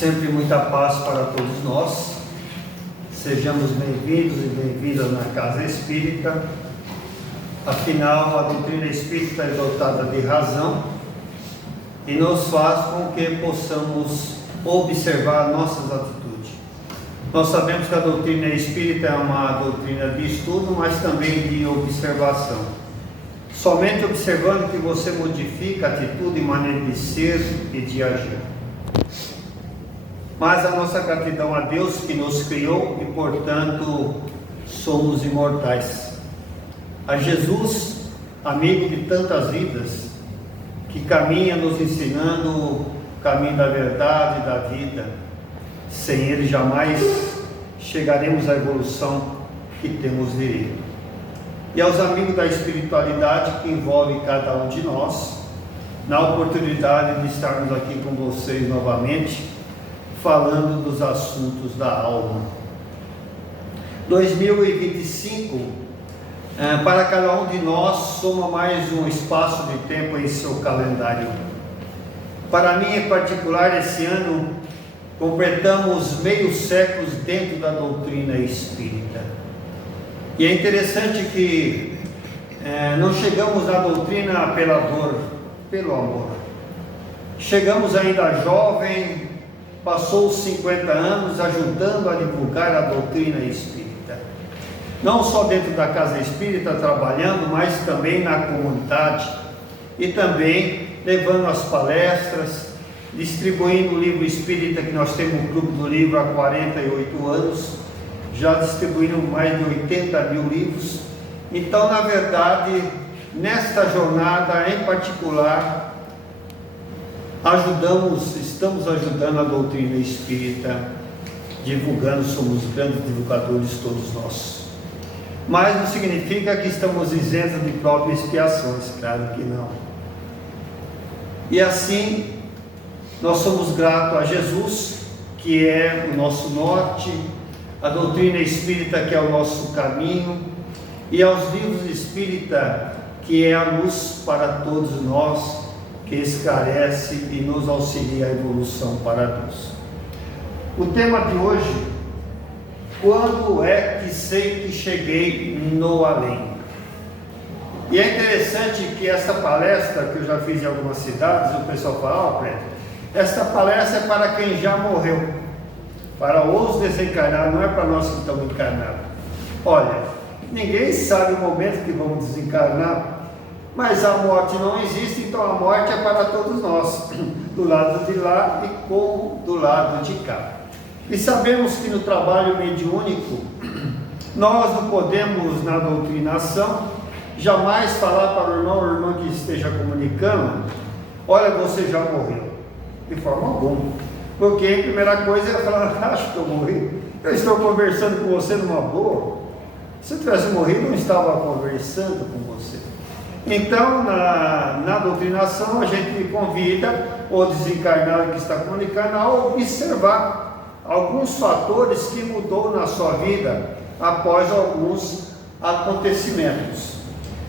Sempre muita paz para todos nós. Sejamos bem-vindos e bem-vindas na Casa Espírita. Afinal, a doutrina espírita é dotada de razão e nos faz com que possamos observar nossas atitudes. Nós sabemos que a doutrina espírita é uma doutrina de estudo, mas também de observação. Somente observando que você modifica a atitude e maneira de ser e de agir. Mas a nossa gratidão a Deus que nos criou e, portanto, somos imortais. A Jesus, amigo de tantas vidas, que caminha nos ensinando o caminho da verdade e da vida. Sem Ele jamais chegaremos à evolução que temos direito. E aos amigos da espiritualidade que envolve cada um de nós, na oportunidade de estarmos aqui com vocês novamente, falando dos assuntos da alma. 2025, para cada um de nós, soma mais um espaço de tempo em seu calendário. Para mim, em particular, esse ano, completamos meio século dentro da doutrina espírita. E é interessante que não chegamos na doutrina pela dor, pelo amor. Chegamos ainda jovem, passou os 50 anos ajudando a divulgar a doutrina espírita. Não só dentro da casa espírita trabalhando, mas também na comunidade. E também levando as palestras, distribuindo o livro espírita, que nós temos um clube do livro há 48 anos, já distribuindo mais de 80 mil livros. Então, na verdade, nesta jornada em particular, estamos ajudando a doutrina espírita, divulgando, somos grandes divulgadores todos nós. Mas não significa que estamos isentos de próprias expiações, claro que não. E assim, nós somos gratos a Jesus, que é o nosso norte, a doutrina espírita, que é o nosso caminho, e aos livros espírita, que é a luz para todos nós, que esclarece e nos auxilia a evolução para Deus. O tema de hoje: quando é que sei que cheguei no além? E é interessante que essa palestra, que eu já fiz em algumas cidades, o pessoal fala: Preto, esta palestra é para quem já morreu, para os desencarnados, não é para nós que estamos encarnados. Olha, ninguém sabe o momento que vamos desencarnar, mas a morte não existe, então a morte é para todos nós, do lado de lá e como do lado de cá. E sabemos que no trabalho mediúnico, nós não podemos, na doutrinação, jamais falar para o irmão que esteja comunicando: olha, você já morreu. De forma alguma. Porque a primeira coisa é falar: acho que eu morri. Eu estou conversando com você numa boa. Se eu tivesse morrido, eu não estava conversando com você. Então, na doutrinação, a gente convida o desencarnado que está comunicando a observar alguns fatores que mudou na sua vida após alguns acontecimentos.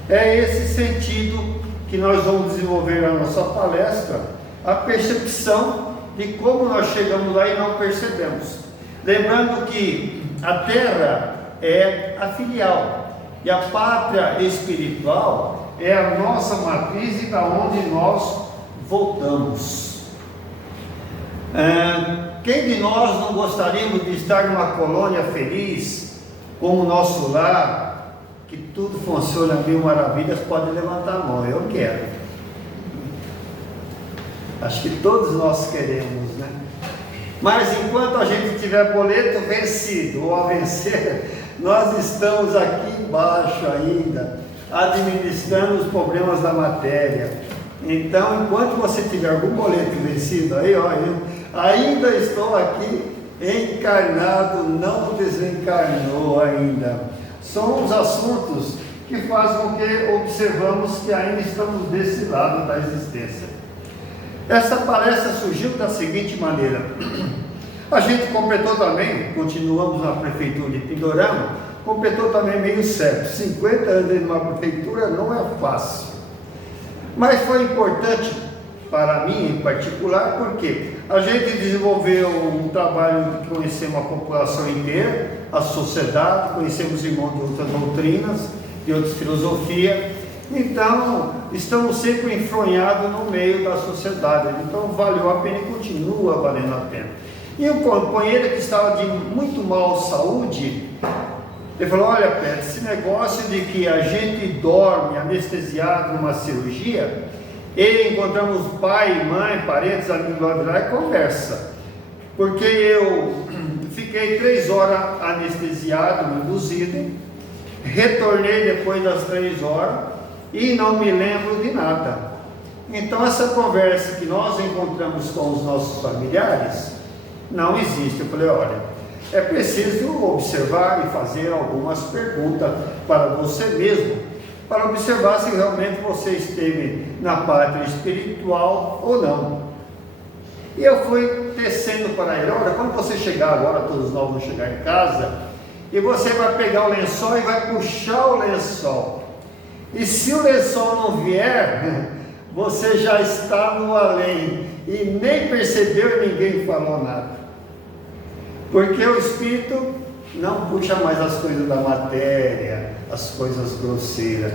É esse sentido que nós vamos desenvolver na nossa palestra, a percepção de como nós chegamos lá e não percebemos. Lembrando que a Terra é a filial e a pátria espiritual é a nossa matriz e da onde nós voltamos. Quem de nós não gostaríamos de estar numa colônia feliz, como o nosso lar, que tudo funciona mil maravilhas? Pode levantar a mão, eu quero. Acho que todos nós queremos, né? Mas enquanto a gente tiver boleto vencido ou a vencer, nós estamos aqui embaixo ainda, administrando os problemas da matéria. Então, enquanto você tiver algum boleto vencido aí, ó, eu ainda estou aqui encarnado, não desencarnou ainda. São os assuntos que fazem com que observamos que ainda estamos desse lado da existência. Essa palestra surgiu da seguinte maneira: a gente completou também, continuamos na prefeitura de Pindorama, completou também meio século. 50 anos em uma prefeitura não é fácil. Mas foi importante para mim em particular, porque a gente desenvolveu um trabalho de conhecer uma população inteira, a sociedade, conhecemos irmãos de outras doutrinas, de outras filosofias, então estamos sempre enfronhados no meio da sociedade, então valeu a pena e continua valendo a pena. E o companheiro que estava de muito mal saúde, ele falou: olha, Pedro, esse negócio de que a gente dorme anestesiado numa cirurgia, e encontramos pai, mãe, parentes, amigos lá e conversa, porque eu fiquei 3 horas anestesiado, induzido, retornei depois das 3 horas e não me lembro de nada. Então essa conversa que nós encontramos com os nossos familiares não existe. Eu falei: olha, é preciso observar e fazer algumas perguntas para você mesmo, para observar se realmente você esteve na pátria espiritual ou não. E eu fui tecendo para ele: olha, quando você chegar agora, todos nós vamos chegar em casa, e você vai pegar o lençol e vai puxar o lençol, e se o lençol não vier, você já está no além, e nem percebeu e ninguém falou nada, porque o Espírito não puxa mais as coisas da matéria, as coisas grosseiras.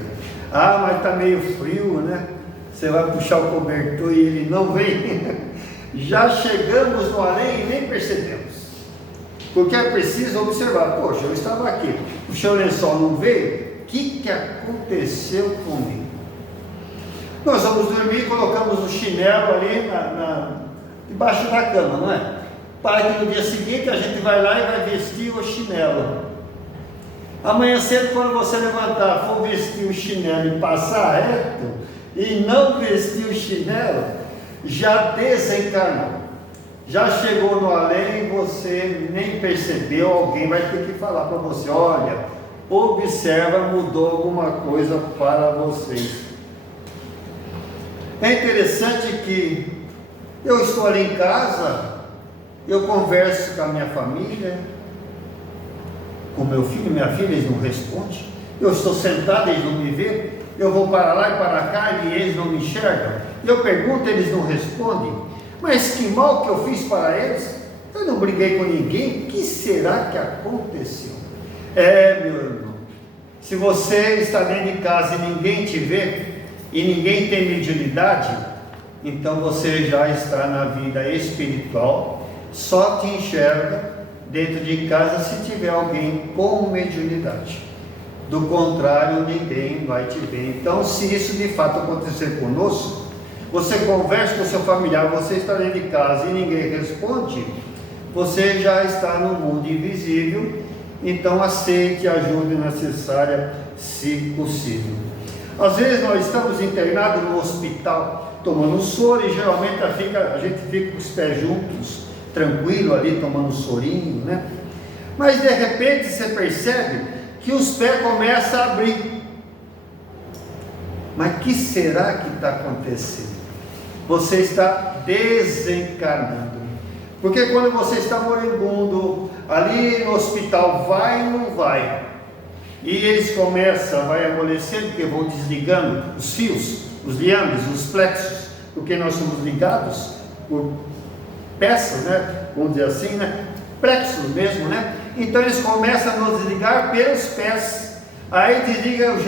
Ah, mas está meio frio, né? Você vai puxar o cobertor e ele não vem. Já chegamos no além e nem percebemos, porque é preciso observar: poxa, eu estava aqui, puxei o lençol, não veio, o que aconteceu comigo? Nós vamos dormir, colocamos o chinelo ali debaixo da cama, não é? Para que no dia seguinte a gente vai lá e vai vestir o chinelo. Amanhã cedo, quando você levantar, for vestir o chinelo e passar reto, e não vestir o chinelo, já desencarnou, já chegou no além, você nem percebeu. Alguém vai ter que falar para você: olha, observa, mudou alguma coisa para vocês. É interessante que eu estou ali em casa, eu converso com a minha família, com meu filho, minha filha, eles não respondem. Eu estou sentado, eles não me vêem. Eu vou para lá e para cá e eles não me enxergam. Eu pergunto, eles não respondem. Mas que mal que eu fiz para eles? Eu não briguei com ninguém. O que será que aconteceu? Meu irmão, se você está dentro de casa e ninguém te vê, e ninguém tem mediunidade, então você já está na vida espiritual, só te enxerga dentro de casa se tiver alguém com mediunidade. Do contrário, ninguém vai te ver. Então, se isso de fato acontecer conosco, você conversa com o seu familiar, você está dentro de casa e ninguém responde, você já está no mundo invisível. Então aceite a ajuda necessária, se possível. Às vezes nós estamos internados no hospital tomando soro, e geralmente a gente fica com os pés juntos, tranquilo ali, tomando sorinho, né? Mas de repente você percebe que os pés começam a abrir. Mas o que será que está acontecendo? Você está desencarnando. Porque quando você está moribundo, ali no hospital, vai ou não vai? E eles começam, vai amolecendo, porque vão desligando os fios, os liames, os plexos, porque nós somos ligados por peças, né? Vamos dizer assim, né? Plexos mesmo, né? Então eles começam a nos desligar pelos pés. Aí desliga o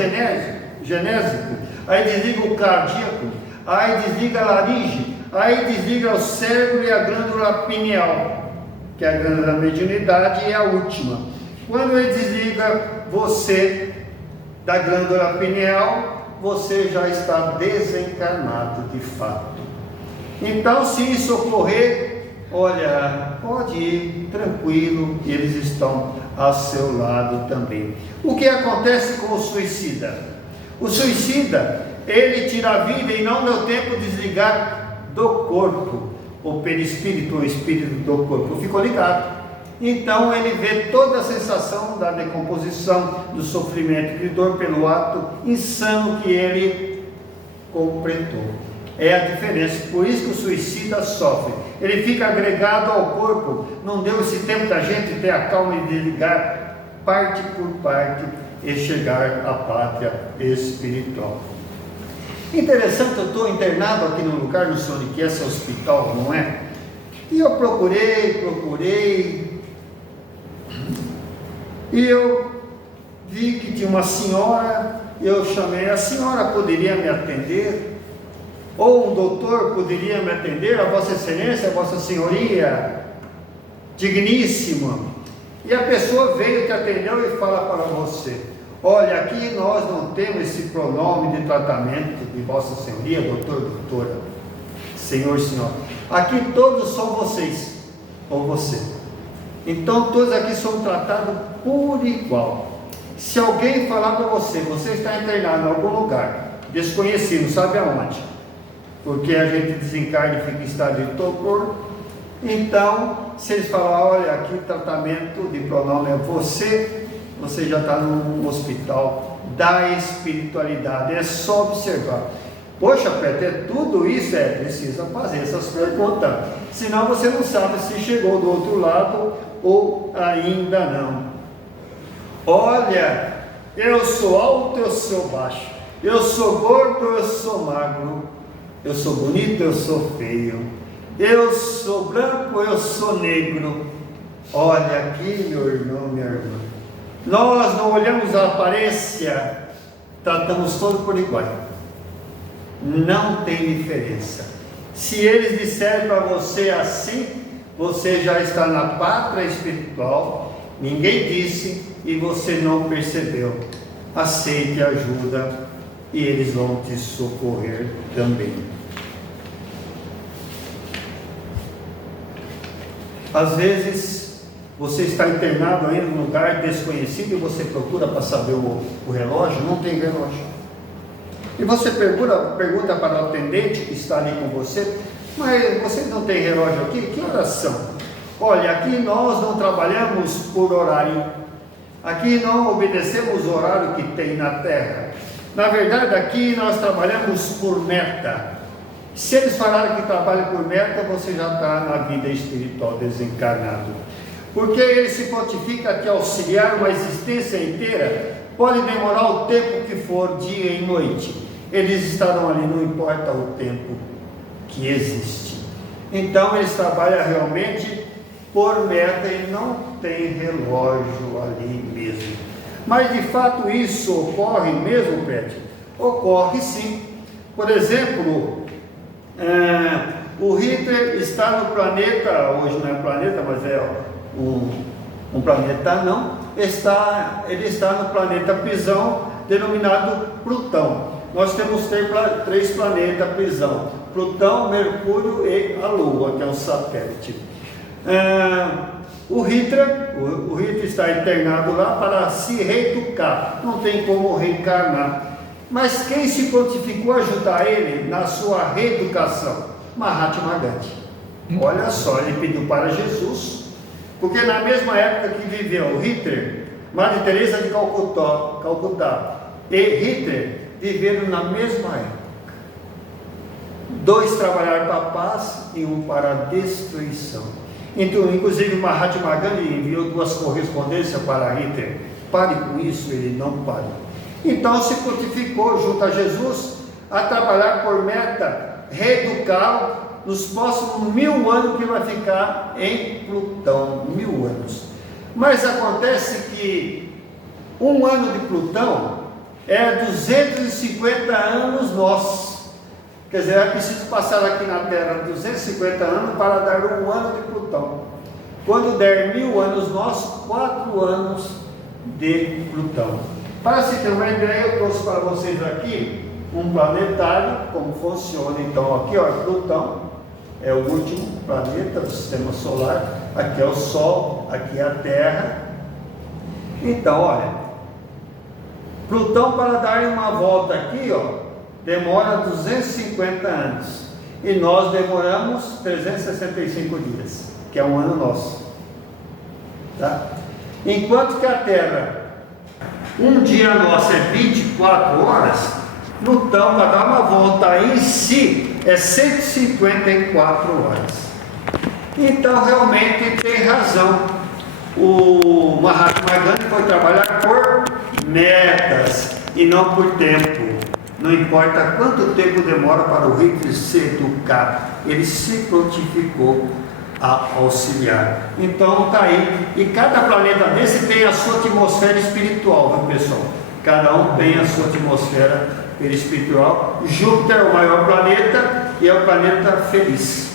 genésico, aí desliga o cardíaco, aí desliga a laringe, aí desliga o cérebro e a glândula pineal, que é a glândula da mediunidade, e a última. Quando ele desliga você da glândula pineal, você já está desencarnado de fato. Então, se isso ocorrer, olha, pode ir tranquilo, eles estão ao seu lado também. O que acontece com o suicida? O suicida, ele tira a vida e não deu tempo de desligar do corpo, o perispírito, o espírito do corpo ficou ligado. Então ele vê toda a sensação da decomposição, do sofrimento, de dor pelo ato insano que ele completou. É a diferença, por isso que o suicida sofre. Ele fica agregado ao corpo, não deu esse tempo da gente ter a calma e desligar parte por parte e chegar à pátria espiritual. Interessante, eu estou internado aqui num lugar, não sei onde que é, esse hospital, não é? E eu procurei, e eu vi que tinha uma senhora, eu chamei, a senhora poderia me atender? Ou um doutor poderia me atender? A Vossa Excelência, a Vossa Senhoria, digníssima. E a pessoa veio, te atendeu e fala para você: olha, aqui nós não temos esse pronome de tratamento de Vossa Senhoria, doutor, doutora, senhor, senhora. Aqui todos são vocês, ou você. Então todos aqui são tratados por igual. Se alguém falar para você, você está internado em algum lugar, desconhecido, não sabe aonde, porque a gente desencarna e fica em estado de torpor, então, se eles falarem, olha, aqui o tratamento de pronome é você já está num hospital da espiritualidade, é só observar. Poxa, Peter, tudo isso precisa fazer essas perguntas, senão você não sabe se chegou do outro lado ou ainda não. Olha, eu sou alto, eu sou baixo, eu sou gordo, eu sou magro, eu sou bonito, eu sou feio, eu sou branco, eu sou negro. Olha aqui, meu irmão, minha irmã, nós não olhamos a aparência, tratamos todos por igual, não tem diferença. Se eles disserem para você assim, você já está na pátria espiritual, ninguém disse e você não percebeu. Aceite ajuda e eles vão te socorrer também. Às vezes você está internado ainda num lugar desconhecido e você procura para saber o relógio, não tem relógio. E você pergunta para o atendente que está ali com você: mas você não tem relógio aqui? Que horas são? Olha, aqui nós não trabalhamos por horário, aqui não obedecemos o horário que tem na Terra. Na verdade, aqui nós trabalhamos por meta. Se eles falarem que trabalham por meta, você já está na vida espiritual desencarnado. Porque ele se prontifica a te auxiliar uma existência inteira. Pode demorar o tempo que for, dia e noite. Eles estarão ali, não importa o tempo que existe. Então eles trabalham realmente por meta e não tem relógio ali mesmo. Mas de fato isso ocorre mesmo, Pet? Ocorre sim. Por exemplo, o Hitler está no planeta, hoje não é planeta, mas é um planeta não, ele está no planeta prisão, denominado Plutão. Nós temos três planetas prisão: Plutão, Mercúrio e a Lua, que é um satélite. O Hitler está internado lá para se reeducar, não tem como reencarnar. Mas quem se prontificou a ajudar ele na sua reeducação? Mahatma Gandhi. Olha só, ele pediu para Jesus, porque na mesma época que viveu Hitler, Madre Teresa de Calcutá e Hitler viveram na mesma época. Dois trabalharam para a paz e um para a destruição. Então, inclusive Mahatma Gandhi enviou 2 correspondências para Hitler: pare com isso. Ele não parou. Então se prontificou junto a Jesus a trabalhar por meta reeducá-lo nos próximos 1000 anos que vai ficar em Plutão. 1000 anos. Mas acontece que 1 ano de Plutão é 250 anos nossos. Quer dizer, é preciso passar aqui na Terra 250 anos para dar 1 ano de Plutão. Quando der 1000 anos nossos, 4 anos de Plutão. Para se ter uma ideia, eu trouxe para vocês aqui um planetário, como funciona. Então aqui, ó, Plutão é o último planeta do sistema solar. Aqui é o Sol, aqui é a Terra. Então, olha, Plutão, para dar uma volta aqui, ó, demora 250 anos. E nós demoramos 365 dias, que é 1 ano nosso. Tá? Enquanto que a Terra, um dia nosso é 24 horas, Plutão, para dar uma volta em si, é 154 horas. Então, realmente tem razão. O Mahatma Gandhi foi trabalhar por metas e não por tempo. Não importa quanto tempo demora para o rei se educar, ele se prontificou a auxiliar. Então está aí. E cada planeta desse tem a sua atmosfera espiritual, viu, pessoal? Cada um tem a sua atmosfera espiritual. Júpiter é o maior planeta e é o planeta feliz.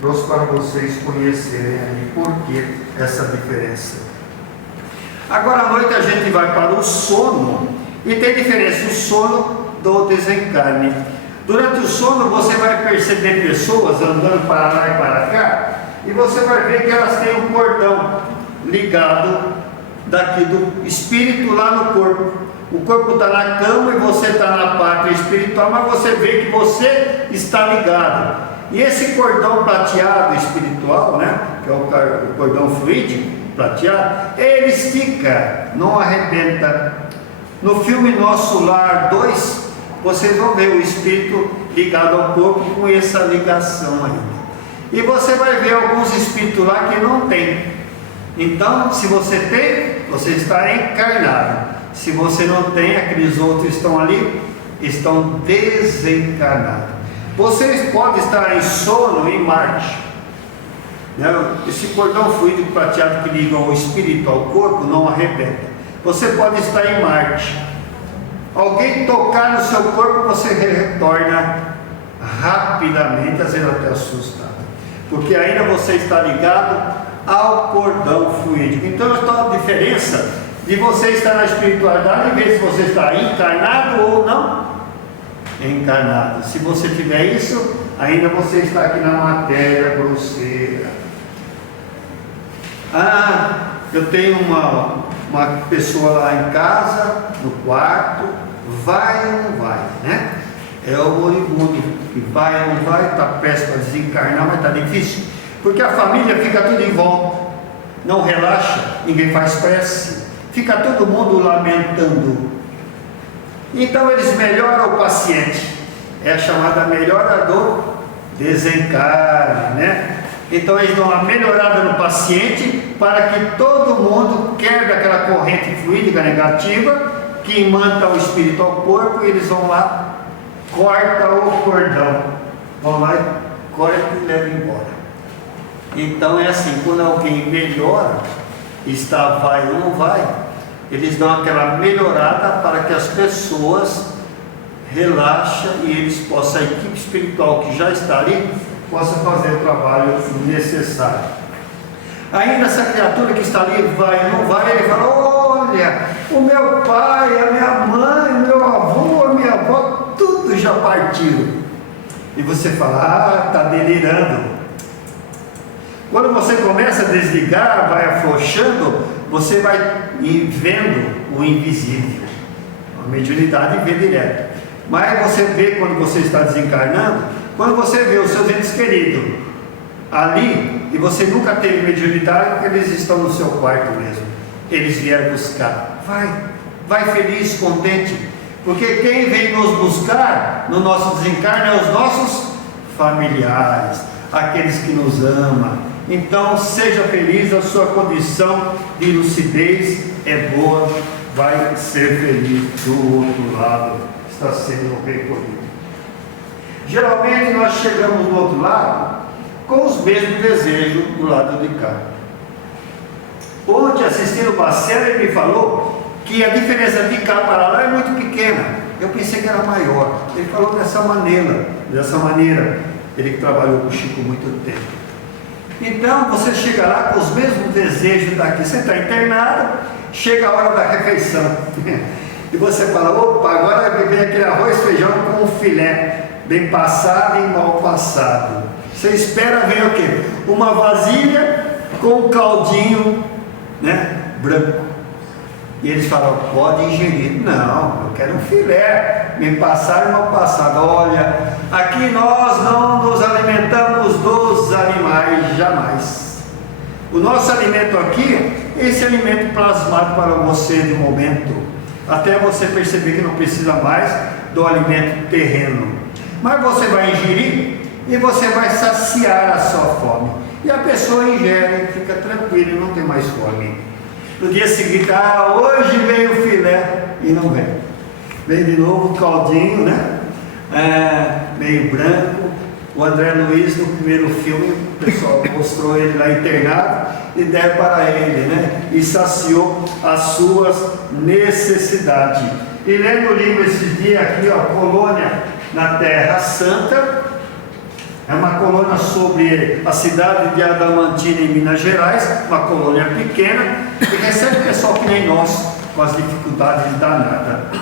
Trouxe para vocês conhecerem aí por que essa diferença. Agora à noite a gente vai para o sono, e tem diferença o sono do desencarne. Durante o sono você vai perceber pessoas andando para lá e para cá, e você vai ver que elas têm um cordão ligado daqui do espírito lá no corpo. O corpo está na cama e você está na pátria espiritual, mas você vê que você está ligado. E esse cordão prateado espiritual, né, que é o cordão fluídico prateado, ele estica, não arrebenta. No filme Nosso Lar 2, vocês vão ver o espírito ligado ao corpo com essa ligação ainda. E você vai ver alguns espíritos lá que não tem. Então, se você tem, você está encarnado. Se você não tem, aqueles outros estão ali, estão desencarnados. Vocês podem estar em sono em Marte. Esse cordão fluídico prateado que liga o espírito ao corpo não arrebenta. Você pode estar em Marte. Alguém tocar no seu corpo, você retorna rapidamente, às vezes até assustado, porque ainda você está ligado ao cordão fluídico. Então está a diferença de você estar na espiritualidade e ver se você está encarnado ou não encarnado. Se você tiver isso, ainda você está aqui na matéria grosseira. Eu tenho uma pessoa lá em casa, no quarto, vai ou não vai, né? É o moribundo, que vai ou não vai, está prestes a desencarnar, mas está difícil, porque a família fica tudo em volta, não relaxa, ninguém faz prece, fica todo mundo lamentando. Então eles melhoram o paciente, é a chamada melhora do desencarne, né? Então eles dão uma melhorada no paciente para que todo mundo quebre aquela corrente fluídica negativa que imanta o espírito ao corpo, e eles vão lá, corta o cordão, vão lá e corta e levam embora. Então é assim, quando alguém melhora, está vai ou não vai, eles dão aquela melhorada para que as pessoas relaxem e eles possam, a equipe espiritual que já está ali, possa fazer o trabalho necessário. Ainda essa criatura que está ali vai ou não vai, ele fala: olha, o meu pai, a minha mãe, o meu avô, a minha avó, tudo já partiram. E você fala: está delirando. Quando você começa a desligar, vai afrouxando, você vai vendo o invisível. A mediunidade vê direto. Mas você vê quando você está desencarnando, quando você vê os seus entes queridos ali, e você nunca teve mediunidade, porque eles estão no seu quarto mesmo, eles vieram buscar. Vai feliz, contente, porque quem vem nos buscar no nosso desencarne é os nossos familiares, aqueles que nos amam. Então seja feliz, a sua condição de lucidez é boa, vai ser feliz do outro lado, está sendo recolhido. Geralmente nós chegamos do outro lado com os mesmos desejos do lado de cá. Ontem, assistindo uma série, ele me falou que a diferença de cá para lá é muito pequena. Eu pensei que era maior. Ele falou dessa maneira, ele que trabalhou com o Chico muito tempo. Então você chega lá com os mesmos desejos daqui. Você está internado, chega a hora da refeição e você fala: opa, agora vem aquele arroz, feijão com filé, bem passado e mal passado. Você espera ver o quê? Uma vasilha com um caldinho, né, branco. E eles falam: pode ingerir. Não, eu quero um filé, bem passado e mal passado. Olha, aqui nós não nos alimentamos dos animais, jamais. O nosso alimento aqui, esse alimento plasmado para você de momento, até você perceber que não precisa mais do alimento terreno. Mas você vai ingerir e você vai saciar a sua fome. E a pessoa ingere, fica tranquila e não tem mais fome. No dia seguinte: hoje veio o filé, e não vem. Vem de novo o Claudinho, né? Meio branco. O André Luiz, no primeiro filme, o pessoal mostrou ele lá internado e deram para ele, né? E saciou as suas necessidades. E lendo o livro esses dias aqui, ó, Colônia na Terra Santa, é uma colônia sobre a cidade de Adamantina, em Minas Gerais, uma colônia pequena, que recebe pessoal que nem nós, com as dificuldades danadas.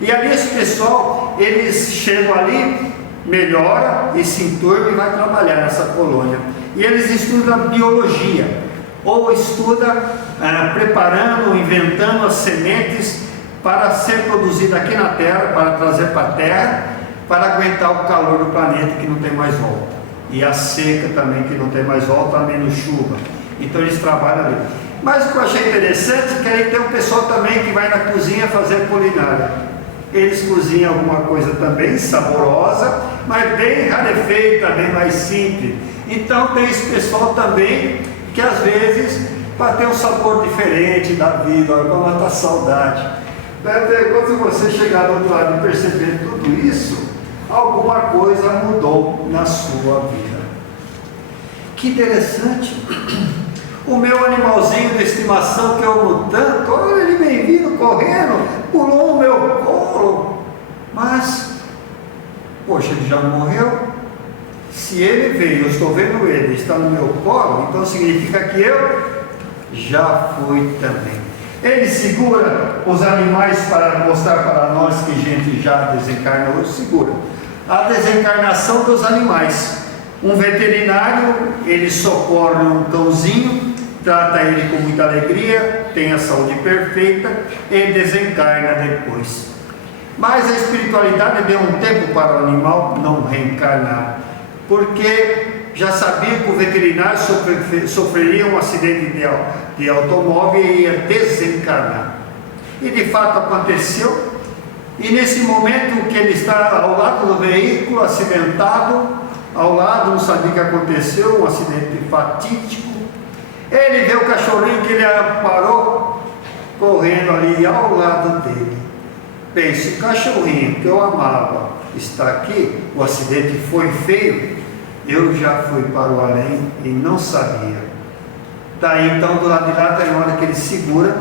E ali esse pessoal, eles chegam ali, melhora e se enturma e vai trabalhar nessa colônia. E eles estudam biologia, ou estudam preparando, inventando as sementes para ser produzida aqui na Terra, para trazer para a Terra, para aguentar o calor do planeta que não tem mais volta, e a seca também que não tem mais volta, a menos chuva. Então eles trabalham ali. Mas o que eu achei interessante é que aí tem um pessoal também que vai na cozinha fazer culinária. Eles cozinham alguma coisa também saborosa, mas bem rarefeita, bem mais simples. Então tem esse pessoal também que às vezes, para ter um sabor diferente da vida, para matar saudade. Quando você chegar do outro lado e perceber tudo isso, alguma coisa mudou na sua vida. Que interessante. O meu animalzinho de estimação que eu amo tanto, olha ele vem vindo correndo, pulou o meu colo, mas, poxa, ele já morreu. Se ele veio, eu estou vendo ele, está no meu colo, então significa que eu já fui também. Ele segura os animais para mostrar para nós que gente já desencarnou, segura a desencarnação dos animais. Um veterinário, ele socorre um cãozinho, trata ele com muita alegria, tem a saúde perfeita e desencarna depois. Mas a espiritualidade deu um tempo para o animal não reencarnar, porque já sabia que o veterinário sofreria um acidente de automóvel e ia desencarnar. E de fato aconteceu. E nesse momento que ele está ao lado do veículo, acidentado, ao lado, não sabia o que aconteceu, um acidente fatídico. Ele vê o cachorrinho que ele parou, correndo ali ao lado dele. Pense, o cachorrinho que eu amava está aqui, o acidente foi feio, eu já fui para o além e não sabia. Daí então do lado de lá tem hora que ele segura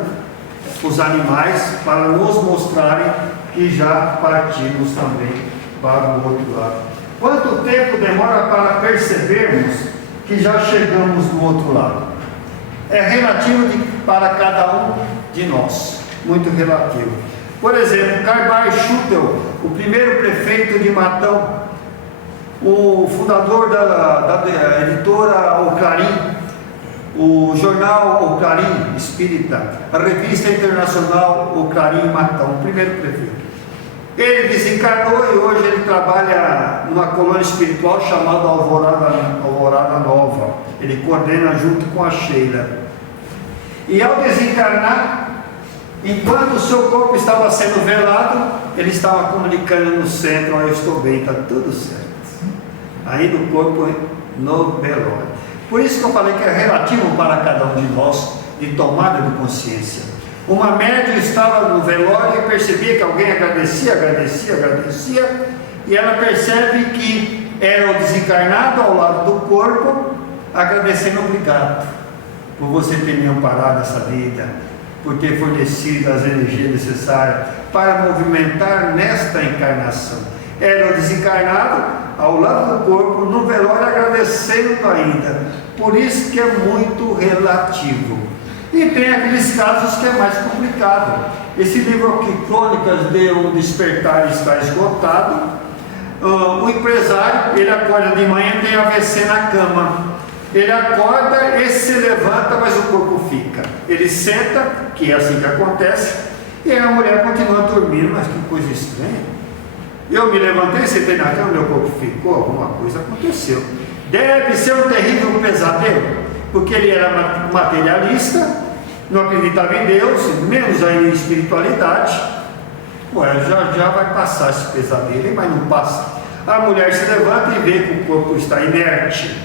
os animais para nos mostrarem que já partimos também para o outro lado. Quanto tempo demora para percebermos que já chegamos do outro lado? É relativo para cada um de nós, muito relativo. Por exemplo, Carbar Schutel, o primeiro prefeito de Matão, o fundador da editora O Clarim, o jornal O Clarim Espírita, a revista internacional O Clarim Matão, o primeiro prefeito. Ele desencarnou e hoje ele trabalha numa colônia espiritual chamada Alvorada Nova. Ele coordena junto com a Sheila. E ao desencarnar, enquanto o seu corpo estava sendo velado, ele estava comunicando no centro: eu estou bem, está tudo certo. Aí no corpo, no velório. Por isso que eu falei que é relativo para cada um de nós, de tomada de consciência. Uma médium estava no velório e percebia que alguém agradecia, e ela percebe que era o desencarnado ao lado do corpo, agradecendo: obrigado por você ter me amparado essa vida, por ter fornecido as energias necessárias para movimentar nesta encarnação. Era o desencarnado ao lado do corpo, no velório, agradecendo ainda. Por isso que é muito relativo. E tem aqueles casos que é mais complicado. Esse livro aqui, Crônicas de um Despertar, está esgotado. O empresário, ele acorda de manhã, tem AVC na cama. Ele acorda e se levanta, mas o corpo fica. Ele senta, que é assim que acontece, e a mulher continua dormindo. Mas que coisa estranha. Eu me levantei, sentei na cama, meu corpo ficou, alguma coisa aconteceu. Deve ser um terrível pesadelo, porque ele era materialista, não acreditava em Deus, menos ainda em espiritualidade. Ué, já vai passar esse pesadelo, mas não passa. A mulher se levanta e vê que o corpo está inerte.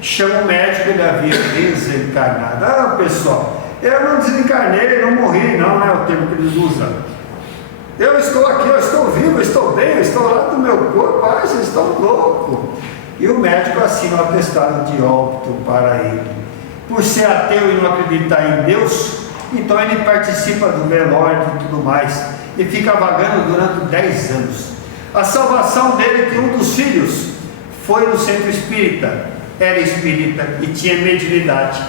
Chama o médico, ele havia desencarnado. Ah, pessoal, eu não desencarnei, não morri, não é o termo que eles usam. Eu estou aqui, eu estou vivo, eu estou bem, eu estou lá no meu corpo. Ah, vocês estão loucos. E o médico assina o atestado de óbito para ele. Por ser ateu e não acreditar em Deus, então ele participa do velório e tudo mais, e fica vagando durante 10 anos. A salvação dele é que um dos filhos foi no centro espírita, era espírita e tinha mediunidade.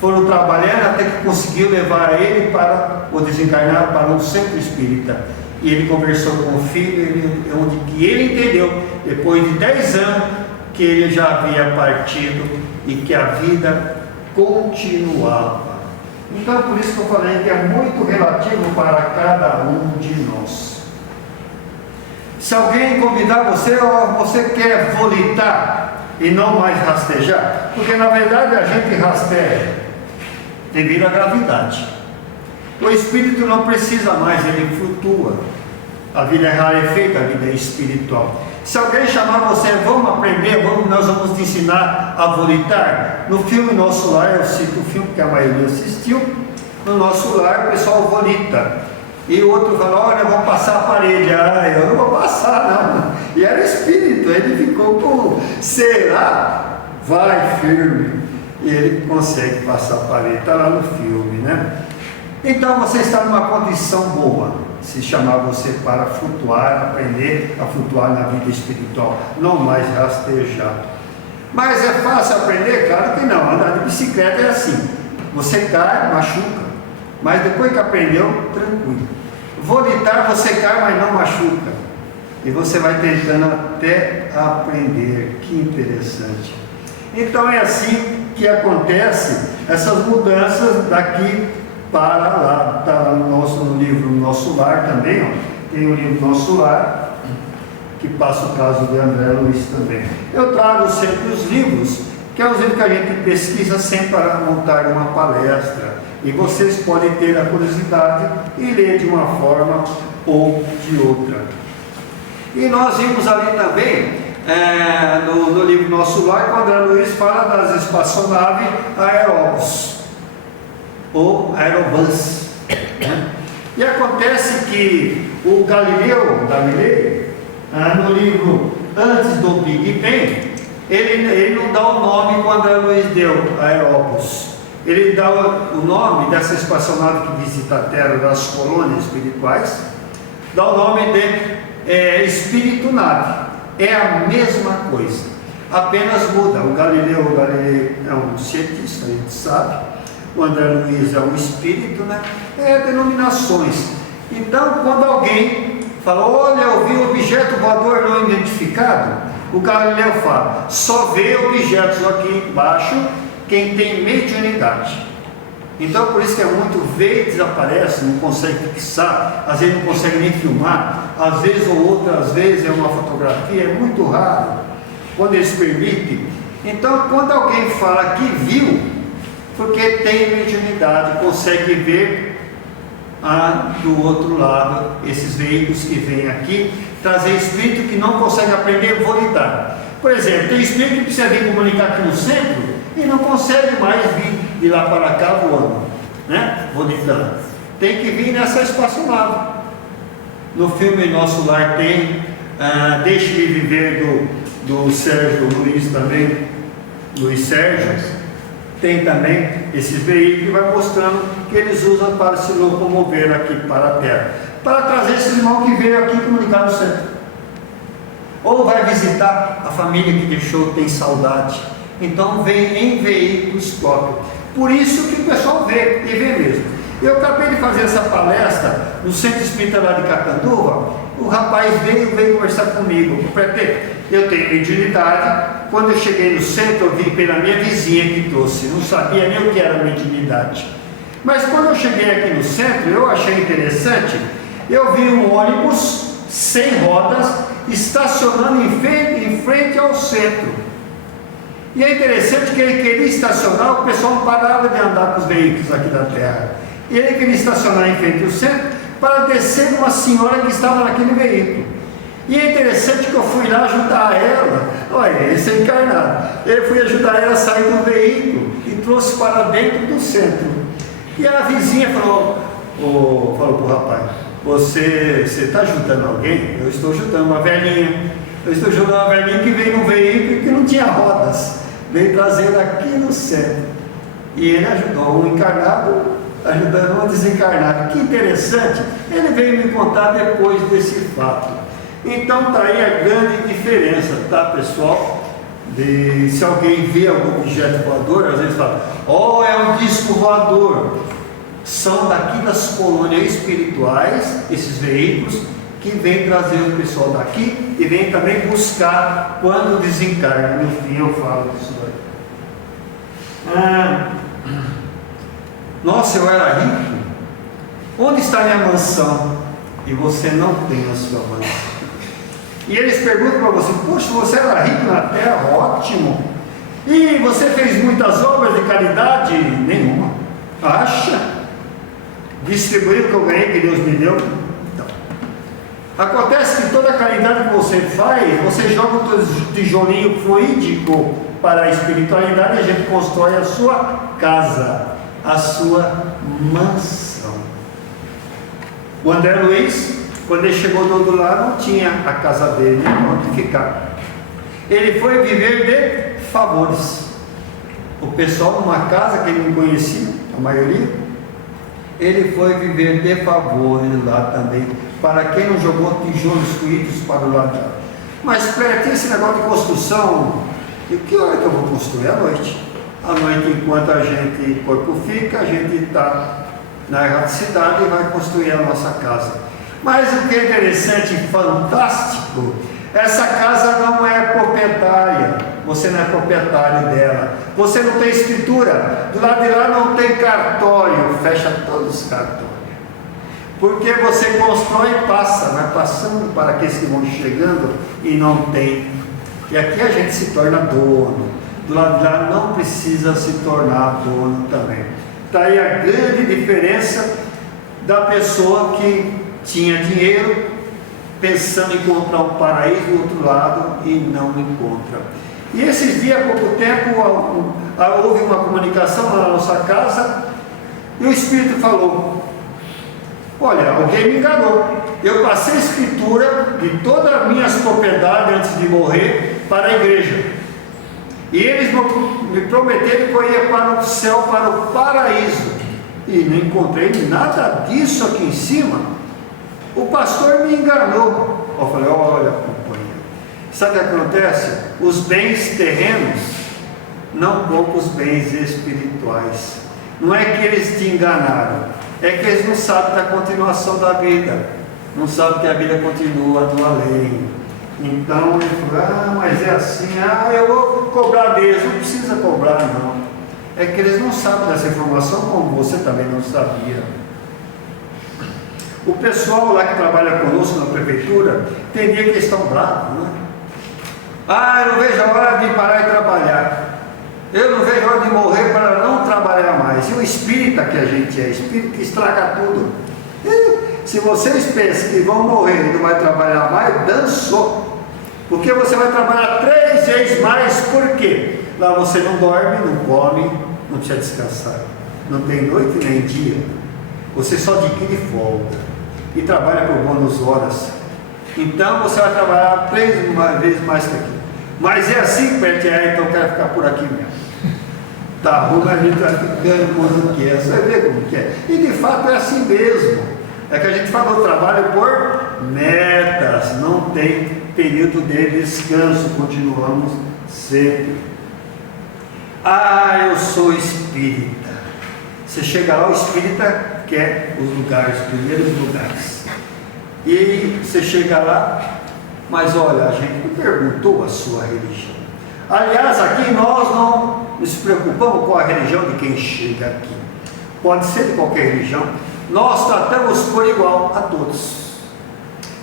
Foram trabalhando até que conseguiu levar ele para o desencarnado para um centro espírita. E ele conversou com o filho, onde ele entendeu, depois de 10 anos, que ele já havia partido e que a vida continuava. Então, por isso que eu falei que é muito relativo para cada um de nós. Se alguém convidar você, você quer volitar e não mais rastejar, porque na verdade a gente rasteja devido à gravidade. O espírito não precisa mais, ele flutua. A vida é rarefeita, a vida é espiritual. Se alguém chamar você, vamos aprender, nós vamos te ensinar a volitar. No filme Nosso Lar, eu cito o filme que a maioria assistiu, no Nosso Lar o pessoal volita. E o outro fala, olha, eu vou passar a parede. Ah, eu não vou passar não. E era espírito, ele ficou com, será? Vai firme. E ele consegue passar a parede, está lá no filme, né? Então você está numa condição boa, se chamar você para flutuar, aprender a flutuar na vida espiritual, não mais rastejar. Mas é fácil aprender? Claro que não, andar de bicicleta é assim, você cai, machuca, mas depois que aprendeu, tranquilo. Volitar, você cai, mas não machuca, e você vai tentando até aprender. Que interessante. Então é assim que acontece essas mudanças daqui para lá. Está no livro Nosso Lar também, ó. Tem o livro Nosso Lar, que passa o caso de André Luiz também. Eu trago sempre os livros, que é os livros que a gente pesquisa sempre para montar uma palestra, e vocês podem ter a curiosidade e ler de uma forma ou de outra. E nós vimos ali também, no livro Nosso Lar, quando André Luiz fala das espaçonaves aeróbus ou aerobus, né? E acontece que o Galilei, no livro Antes do Big Bang, ele não dá o nome que o André Luiz deu, aeróbus. Ele dá o nome dessa espaçonave que visita a Terra, das colônias espirituais, dá o nome de espírito-nave. É a mesma coisa, apenas muda. O Galilei é um cientista, a gente sabe. O André Luiz é um espírito, né? É denominações. Então, quando alguém fala, olha, eu vi um objeto voador não identificado, o Galileu fala, só vê objetos aqui embaixo quem tem mediunidade. Então, por isso que é muito vê e desaparece, não consegue fixar, às vezes não consegue nem filmar, às vezes ou outra, às vezes é uma fotografia, é muito raro, quando eles permitem. Então, quando alguém fala que viu, porque tem mediunidade, consegue ver do outro lado, esses veículos que vêm aqui, trazer espírito que não consegue aprender, volitar. Por exemplo, tem espírito que precisa vir comunicar aqui no centro e não consegue mais vir de lá para cá voando, né? Volitando. Tem que vir nessa espaçonave. No filme Nosso Lar tem Deixe-me Viver do Sérgio Luiz também, Luiz Sérgio. Tem também esses veículos que vai mostrando que eles usam para se locomover aqui para a Terra, para trazer esse irmão que veio aqui comunicar no centro, ou vai visitar a família que deixou, tem saudade, então vem em veículos próprios. Por isso que o pessoal vê, e vê mesmo. Eu acabei de fazer essa palestra no Centro Espírita lá de Catanduva. O rapaz veio conversar comigo. Eu tenho mediunidade. Quando eu cheguei no centro, eu vi pela minha vizinha que trouxe, não sabia nem o que era mediunidade. Mas quando eu cheguei aqui no centro, eu achei interessante. Eu vi um ônibus sem rodas estacionando em frente ao centro. E é interessante que ele queria estacionar, o pessoal não parava de andar com os veículos aqui da Terra. E ele queria estacionar em frente ao centro para descer uma senhora que estava naquele veículo. E é interessante que eu fui lá ajudar ela. Olha, esse é encarnado. Eu fui ajudar ela a sair do veículo e trouxe para dentro do centro. E a vizinha falou para o rapaz, Você está ajudando alguém? Eu estou ajudando uma velhinha. Eu estou ajudando uma velhinha que veio num veículo que não tinha rodas. Veio trazendo aqui no centro. E ele ajudou um encarnado, ajudando um desencarnado. Que interessante. Ele veio me contar depois desse fato. Então está aí a grande diferença, tá, pessoal? Se alguém vê algum objeto voador, às vezes fala, oh, é um disco voador. São daqui das colônias espirituais, esses veículos, que vêm trazer o pessoal daqui e vêm também buscar quando desencarna. No fim eu falo disso daí. Nossa, eu era rico. Onde está minha mansão? E você não tem a sua mansão. E eles perguntam para você, poxa, você era rico na terra, ótimo. E você fez muitas obras de caridade? Nenhuma. Acha? Distribuir o que eu ganhei, que Deus me deu? Então, acontece que toda a caridade que você faz, você joga o tijolinho fluídico para a espiritualidade e a gente constrói a sua casa, a sua mansão. O André Luiz, quando ele chegou do outro lado, não tinha a casa dele, onde ficar. Ele foi viver de favores. O pessoal numa casa que ele não conhecia, a maioria, ele foi viver de favores lá também, para quem não jogou tijolos fluidos para o lado de lá. Mas perto esse negócio de construção, e que hora que eu vou construir? À noite. À noite, enquanto a gente, o corpo fica, a gente está na erraticidade e vai construir a nossa casa. Mas o que é interessante e fantástico, essa casa não é proprietária, você não é proprietário dela, você não tem escritura, do lado de lá não tem cartório, fecha todos os cartórios, porque você constrói e passa, vai passando para aqueles que vão chegando e não tem, e aqui a gente se torna dono, do lado de lá não precisa se tornar dono também. Está aí a grande diferença da pessoa que tinha dinheiro, pensando em comprar um paraíso do outro lado e não encontra. E esses dias, há pouco tempo, houve uma comunicação lá na nossa casa e o Espírito falou, olha, alguém me enganou, eu passei a escritura de todas as minhas propriedades antes de morrer para a igreja, e eles me prometeram que eu ia para o céu, para o paraíso, e não encontrei nada disso aqui em cima. O pastor me enganou. Eu falei, olha, companheiro, sabe o que acontece? Os bens terrenos não compram os bens espirituais. Não é que eles te enganaram, é que eles não sabem da continuação da vida, não sabem que a vida continua no além. Então ele falou, mas é assim, eu vou cobrar deles. Não precisa cobrar, não. É que eles não sabem dessa informação, como você também não sabia. O pessoal lá que trabalha conosco na prefeitura, tem dia que eles estão bravos, né? Eu não vejo a hora de parar de trabalhar. Eu não vejo a hora de morrer para não trabalhar mais. E o espírita que a gente é, espírito que estraga tudo. E se vocês pensam que vão morrer e não vai trabalhar mais, dançou. Porque você vai trabalhar 3 vezes mais, por quê? Lá você não dorme, não come, não precisa descansar. Não tem noite nem dia. Você só adquire folga e trabalha por bônus horas. Então você vai trabalhar 3 vezes mais que aqui. Mas é assim, então eu quero ficar por aqui mesmo. Tá ruim, mas a gente vai ficando por que é. Você vai ver como que é. E de fato é assim mesmo. É que a gente falou, trabalho por metas, não tem período de descanso, continuamos sempre. Eu sou espírita. Você chega lá, o espírita quer os lugares, os primeiros lugares. E você chega lá, mas olha, a gente me perguntou a sua religião. Aliás, aqui nós não nos preocupamos com a religião de quem chega aqui. Pode ser de qualquer religião. Nós tratamos por igual a todos.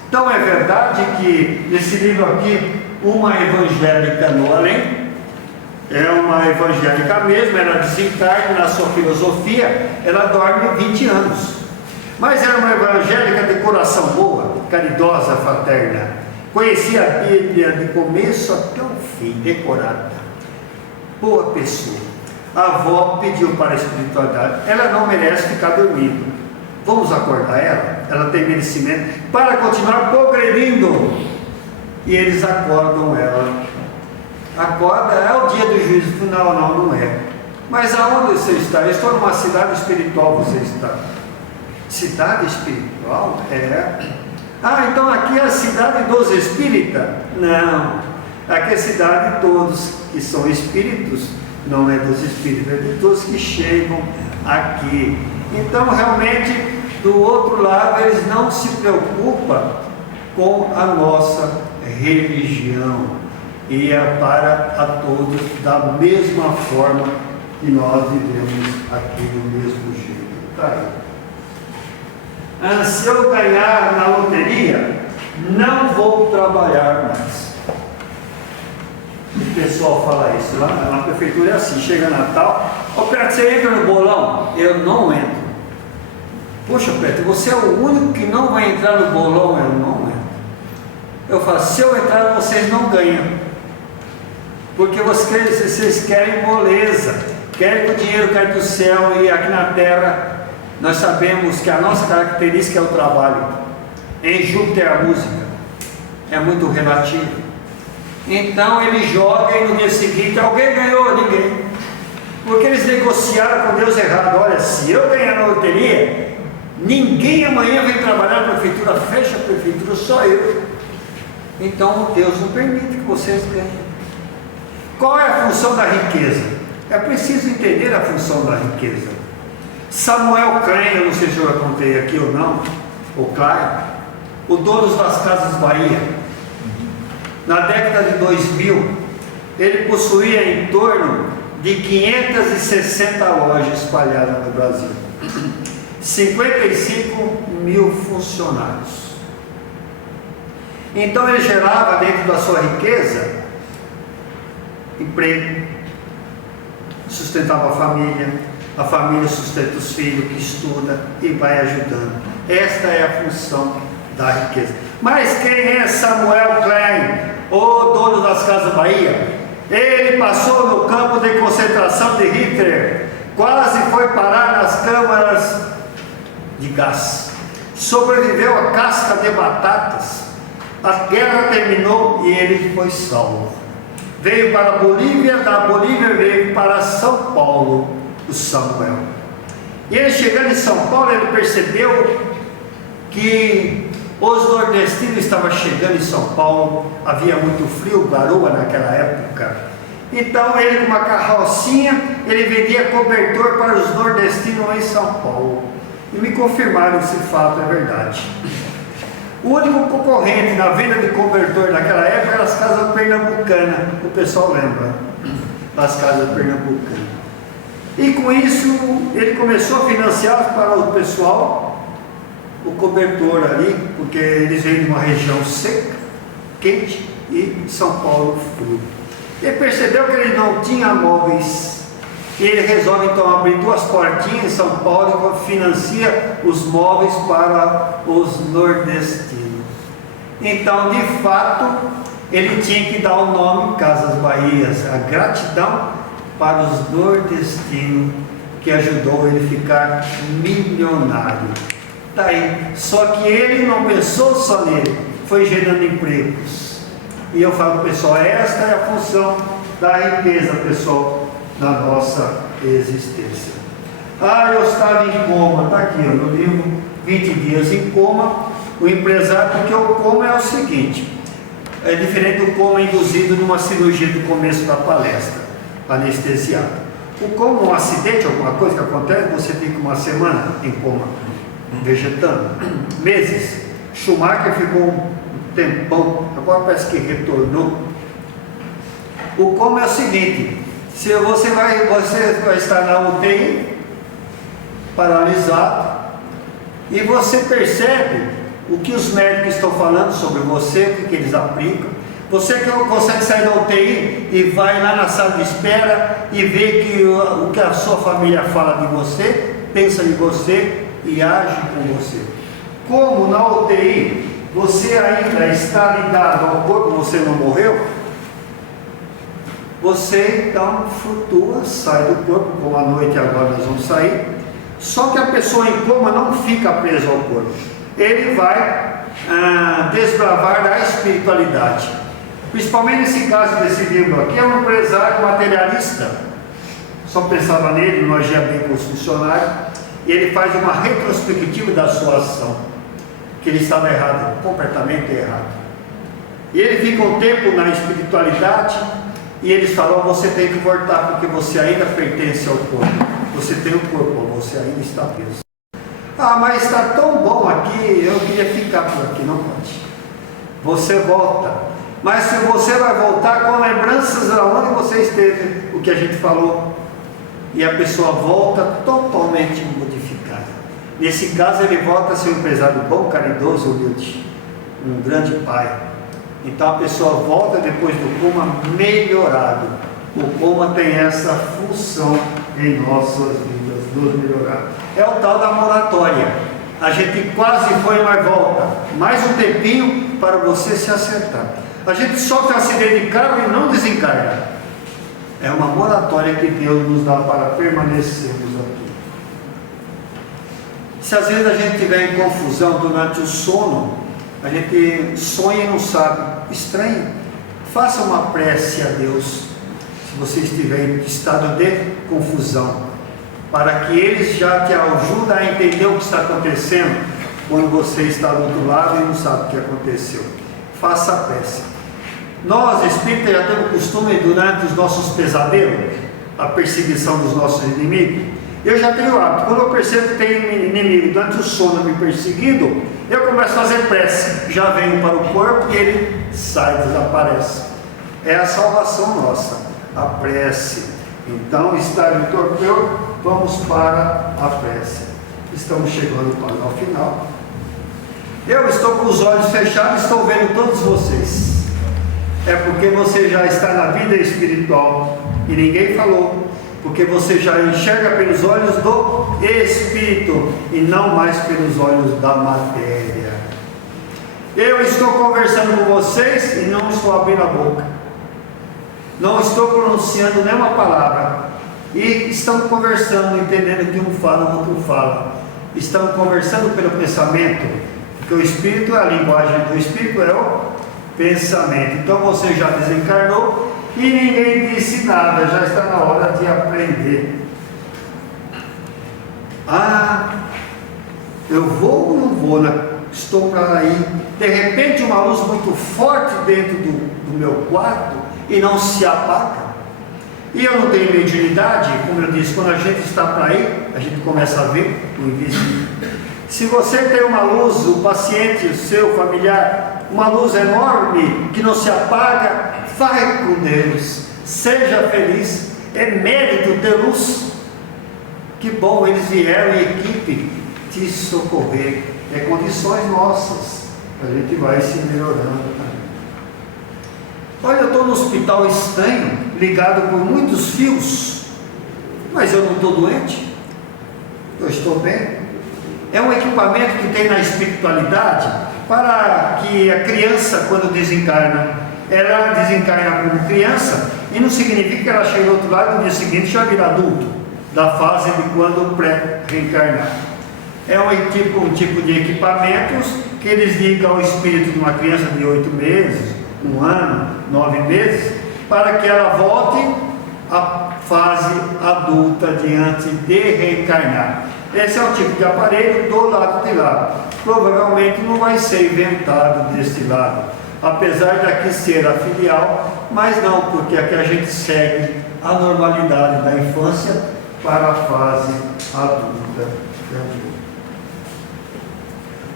Então é verdade que nesse livro aqui, uma evangélica no além, é uma evangélica mesmo, ela desencarna na sua filosofia, ela dorme 20 anos. Mas era uma evangélica de coração boa, caridosa, fraterna. Conhecia a Bíblia de começo até o fim, decorada. Boa pessoa. A avó pediu para a espiritualidade, ela não merece ficar dormindo. Vamos acordar ela? Ela tem merecimento para continuar progredindo. E eles acordam ela. Acorda, é o dia do juízo final? Não, não é. Mas aonde você está? Eu estou numa cidade espiritual, você está. Cidade espiritual? É. Ah, então aqui é a cidade dos espíritas? Não. Aqui é a cidade de todos que são espíritos. Não é dos espíritos, é de todos que chegam aqui. Então realmente do outro lado eles não se preocupam com a nossa religião, e é para a todos da mesma forma que nós vivemos aqui do mesmo jeito. Tá aí. Se eu ganhar na loteria, não vou trabalhar mais. O pessoal fala isso lá na prefeitura, é assim, chega Natal, ô Preto, você entra no bolão? Eu não entro. Poxa, Preto, você é o único que não vai entrar no bolão? Eu não entro. Eu falo, se eu entrar, vocês não ganham. Porque vocês querem moleza, querem que o dinheiro caia do céu, e aqui na terra nós sabemos que a nossa característica é o trabalho. Em Júpiter a música é muito relativa. Então ele joga e no dia seguinte alguém ganhou, ninguém. Porque eles negociaram com Deus errado. Olha, se eu ganhar na loteria, ninguém amanhã vem trabalhar na prefeitura, fecha a prefeitura, só eu. Então Deus não permite que vocês ganhem. Qual é a função da riqueza? É preciso entender a função da riqueza. Samuel Klein, eu não sei se eu já contei aqui ou não, o Klein, o dono das Casas Bahia, na década de 2000, ele possuía em torno de 560 lojas espalhadas no Brasil, 55 mil funcionários. Então ele gerava dentro da sua riqueza emprego, sustentava a família sustenta os filhos que estudam e vai ajudando. Esta é a função da riqueza. Mas quem é Samuel Klein, o dono das Casas Bahia? Ele passou no campo de concentração de Hitler, quase foi parar nas câmaras de gás, sobreviveu a casca de batatas, a guerra terminou e ele foi salvo. Veio para a Bolívia, da Bolívia veio para São Paulo, o Samuel. E ele chegando em São Paulo, ele percebeu que os nordestinos estavam chegando em São Paulo, havia muito frio, garoa naquela época. Então ele, com uma carrocinha, ele vendia cobertor para os nordestinos em São Paulo. E me confirmaram esse fato, é verdade. O único concorrente na venda de cobertor naquela época eram as casas pernambucanas. O pessoal lembra das casas pernambucanas. E com isso ele começou a financiar para o pessoal o cobertor ali, porque eles vêm de uma região seca, quente, e São Paulo frio. Ele percebeu que ele não tinha móveis, e ele resolve então abrir duas portinhas em São Paulo e financia os móveis para os nordestinos. Então, de fato, ele tinha que dar o nome Casas Bahias, a gratidão para os nordestinos, que ajudou ele a ficar milionário. Tá aí. Só que ele não pensou só nele, foi gerando empregos. E eu falo, pessoal, esta é a função da riqueza, pessoal, da nossa existência. Eu estava em coma, está aqui no livro, 20 dias em coma. O empresário, porque o coma é o seguinte, é diferente do coma induzido numa cirurgia do começo da palestra, anestesiado. O coma é um acidente, alguma coisa que acontece, você fica uma semana em coma, vegetando, meses. Schumacher ficou um tempão, agora parece que retornou. O coma é o seguinte, se você vai estar na UTI, paralisado, e você percebe o que os médicos estão falando sobre você, o que eles aplicam. Você que não consegue sair da UTI e vai lá na sala de espera e vê que o que a sua família fala de você, pensa de você e age com você. Como na UTI você ainda está ligado ao corpo, você não morreu, você então flutua, sai do corpo, como à noite agora nós vamos sair, Só que a pessoa em coma não fica presa ao corpo. Ele vai desbravar a espiritualidade. Principalmente nesse caso desse livro aqui, é um empresário materialista. Só pensava nele, não agia bem com os funcionários. E ele faz uma retrospectiva da sua ação. Que ele estava errado, completamente errado. E ele fica um tempo na espiritualidade. E eles falam: você tem que voltar porque você ainda pertence ao corpo. Você tem o corpo, você ainda está preso. Ah, mas está tão bom aqui, eu queria ficar por aqui. Não pode. Você volta. Mas se você vai voltar com lembranças de onde você esteve, o que a gente falou, e a pessoa volta totalmente modificada. Nesse caso, ele volta a ser um empresário bom, caridoso, humilde, um grande pai. Então a pessoa volta depois do coma melhorado. O coma tem essa função em nossas vidas, nos melhorar. É o tal da moratória. A gente quase foi, mas volta. Mais um tempinho para você se acertar. A gente sofre um acidente de carro e não desencarna. É uma moratória que Deus nos dá para permanecermos aqui. Se às vezes a gente estiver em confusão durante o sono, a gente sonha e não sabe, estranho, faça uma prece a Deus, se você estiver em estado de confusão, para que Ele já te ajude a entender o que está acontecendo, quando você está do outro lado e não sabe o que aconteceu. Faça a prece. Nós, espíritas, já temos costume, durante os nossos pesadelos, a perseguição dos nossos inimigos. Eu já tenho hábito, quando eu percebo que tem um inimigo durante o sono me perseguindo, eu começo a fazer prece, já venho para o corpo e ele sai, desaparece. É a salvação nossa, a prece. Então, estar no torpor, vamos para a prece. Estamos chegando ao final. Eu estou com os olhos fechados, estou vendo todos vocês. É porque você já está na vida espiritual e ninguém falou, porque você já enxerga pelos olhos do Espírito e não mais pelos olhos da matéria. Eu estou conversando com vocês e não estou abrindo a boca, não estou pronunciando nenhuma palavra, e estamos conversando, entendendo que um fala, o outro fala. Estamos conversando pelo pensamento, porque o Espírito, a linguagem do Espírito é o pensamento. Então você já desencarnou e ninguém disse nada, já está na hora de aprender. Ah, eu vou ou não vou? Estou para ir. De repente uma luz muito forte dentro do meu quarto e não se apaga. E eu não tenho mediunidade, como eu disse, quando a gente está para ir, a gente começa a ver o invisível. Se você tem uma luz, o paciente, o seu familiar, uma luz enorme que não se apaga, vai com Deus, seja feliz, é mérito ter luz. Que bom, eles vieram em equipe te socorrer, é condições nossas, a gente vai se melhorando também. Olha, eu estou no hospital estranho, ligado por muitos fios, mas eu não estou doente, eu estou bem. É um equipamento que tem na espiritualidade para que a criança, quando desencarna, ela desencarna como criança e não significa que ela chega do outro lado e no dia seguinte já vira adulto, da fase de quando pré-reencarnar. É um tipo de equipamentos que eles ligam ao espírito de uma criança de 8 meses, 1 ano, 9 meses, para que ela volte à fase adulta diante de reencarnar. Esse é o tipo de aparelho do lado de lá. Provavelmente não vai ser inventado deste lado, apesar daqui ser a filial, mas não, porque aqui a gente segue a normalidade da infância para a fase adulta.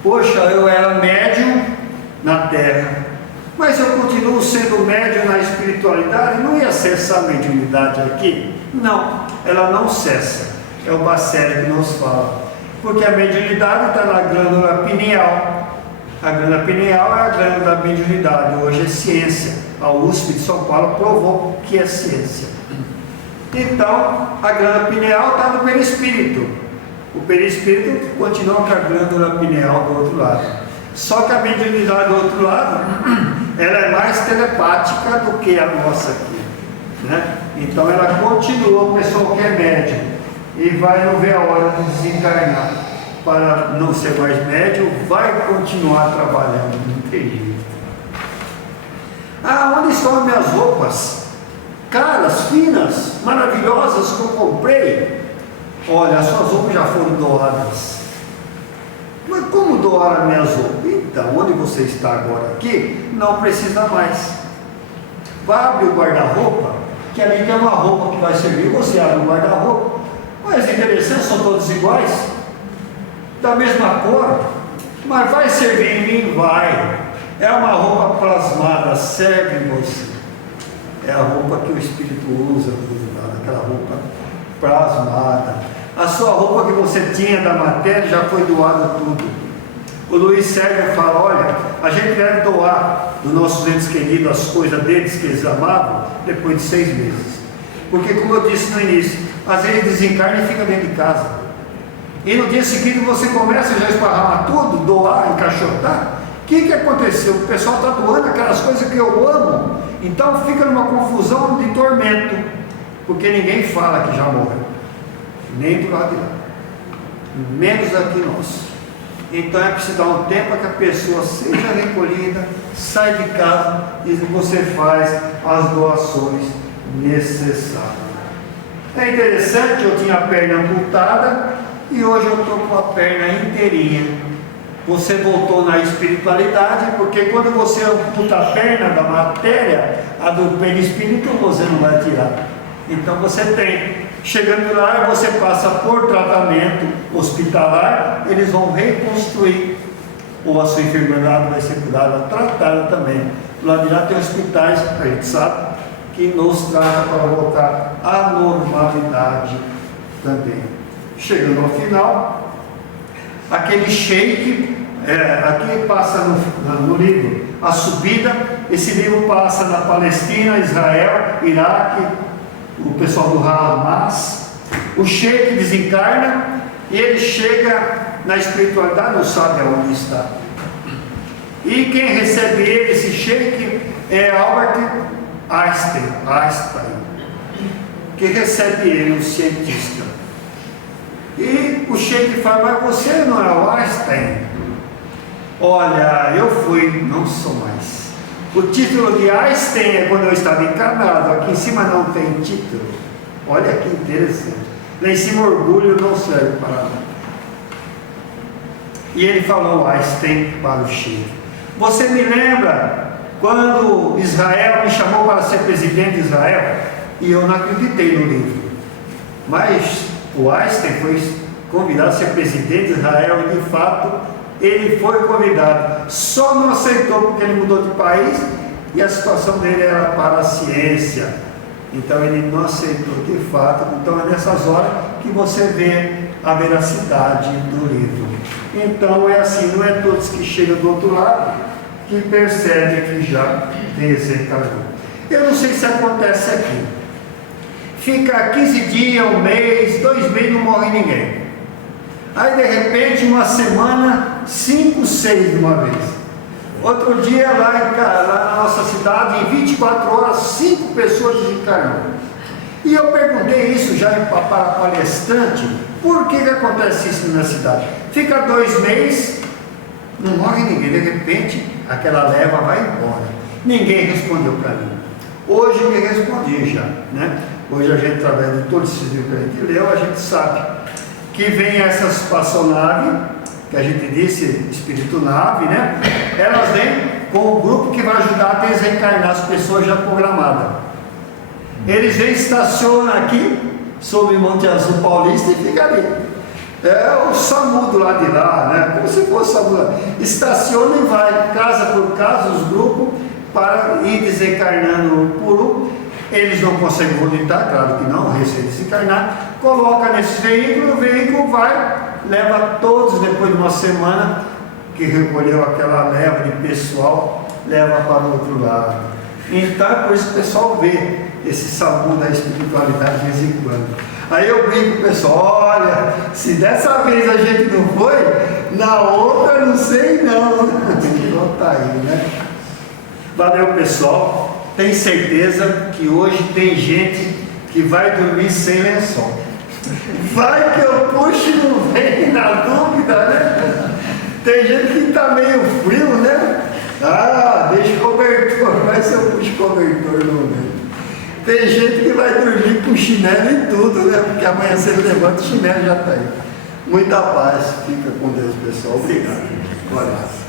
Poxa, eu era médium na Terra, mas eu continuo sendo médium na espiritualidade, não ia cessar a mediunidade aqui? Não, ela não cessa. É o Bacélia que nos fala, porque a mediunidade está na glândula pineal. A glândula pineal é a glândula da mediunidade, hoje é ciência. A USP de São Paulo provou que é ciência. Então, a glândula pineal está no perispírito. O perispírito continua com a glândula pineal do outro lado. Só que a mediunidade do outro lado, ela é mais telepática do que a nossa aqui, né? Então ela continua, o pessoal que é médium. e vai não ver a hora de desencarnar para não ser mais médium, vai continuar trabalhando, não tem jeito. Ah, onde estão as minhas roupas? Caras, finas, maravilhosas que eu comprei. Olha, as suas roupas já foram doadas. Mas como doar as minhas roupas? Então, onde você está agora aqui, não precisa mais. Vai abrir o guarda-roupa, que ali tem uma roupa que vai servir, você abre o guarda-roupa. Mas interessante, são todos iguais, da mesma cor, mas vai servir em mim? Vai. É uma roupa plasmada, serve em você. É a roupa que o Espírito usa, aquela roupa plasmada. A sua roupa que você tinha da matéria já foi doada tudo. O Luiz Sérgio fala, olha, a gente deve doar dos nossos entes queridos as coisas deles que eles amavam depois de 6 meses. Porque, como eu disse no início, às vezes desencarna e fica dentro de casa. E no dia seguinte você começa já a esparramar tudo, doar, encaixotar. O que aconteceu? O pessoal está doando aquelas coisas que eu amo, então fica numa confusão de tormento, porque ninguém fala que já morreu, nem do lado de lá, menos aqui nós. Então é preciso dar um tempo para que a pessoa seja recolhida, sai de casa e você faz as doações necessárias. É interessante, eu tinha a perna amputada e hoje eu estou com a perna inteirinha. Você voltou na espiritualidade, porque quando você amputa a perna da matéria, a do perispírito você não vai tirar. Então você tem. Chegando lá, você passa por tratamento hospitalar, eles vão reconstruir, ou a sua enfermidade vai ser curada, tratada também. Do lado de lá tem hospitais, a gente sabe, que nos trata para voltar à normalidade também. Chegando ao final, aquele sheik, aqui passa no livro A Subida, esse livro passa na Palestina, Israel, Iraque, o pessoal do Hamas. O sheik desencarna e ele chega na espiritualidade, não sabe aonde está. E quem recebe ele, esse sheik, é Albert Einstein, que recebe ele, um cientista. E o sheik fala, mas você não é o Einstein? Olha, eu fui, não sou mais. O título de Einstein é quando eu estava encarnado, aqui em cima não tem título. Olha que interessante. Lá em cima orgulho não serve para nada. E ele falou Einstein para o sheik. Você me lembra quando Israel me chamou para ser presidente de Israel? E eu não acreditei no livro. Mas o Einstein foi convidado a ser presidente de Israel e de fato ele foi convidado, só não aceitou porque ele mudou de país e a situação dele era para a ciência, então ele não aceitou de fato. Então é nessas horas que você vê a veracidade do livro. Então é assim, não é todos que chegam do outro lado que percebem que já desencarnou. Eu não sei se acontece aqui, fica 15 dias, um mês, 2 meses, não morre ninguém. Aí de repente, uma semana, 5, 6 de uma vez. Outro dia, lá na nossa cidade, em 24 horas, 5 pessoas desencarnaram. E eu perguntei isso já para palestrante, por que acontece isso na cidade? Fica 2 meses, não morre ninguém, de repente, aquela leva vai embora. Ninguém respondeu para mim. Hoje me respondi já, né? Hoje a gente, através de todos esses livros que a gente leu, a gente sabe que vem essa espaçonave, que a gente disse, espírito nave, né? Elas vêm com o grupo que vai ajudar a desencarnar as pessoas já programadas. Eles vêm, estacionam aqui, sobre o Monte Azul Paulista e ficam ali. É o SAMU do lado de lá, né? Como se fosse o SAMU lá. Estaciona e vai, casa por casa, os grupos, para ir desencarnando por um. Eles não conseguem voltar, claro que não, recém-desencarnar. Coloca nesse veículo, o veículo vai, leva todos, depois de uma semana que recolheu aquela leva de pessoal, leva para o outro lado. Então é por isso que o pessoal vê esse SAMU da espiritualidade de vez em quando. Aí eu brinco com o pessoal, olha, se dessa vez a gente não foi, na outra não sei não. Então tá aí, né? Valeu, pessoal. Tem certeza que hoje tem gente que vai dormir sem lençol. Vai que eu puxo e não vem, na dúvida, né? Tem gente que está meio frio, né? Ah, deixa o cobertor, vai se eu puxo o cobertor, não vem. Tem gente que vai dormir com chinelo e tudo, né? Porque amanhã você levanta, o chinelo já está aí. Muita paz, fica com Deus, pessoal. Obrigado. Um abraço.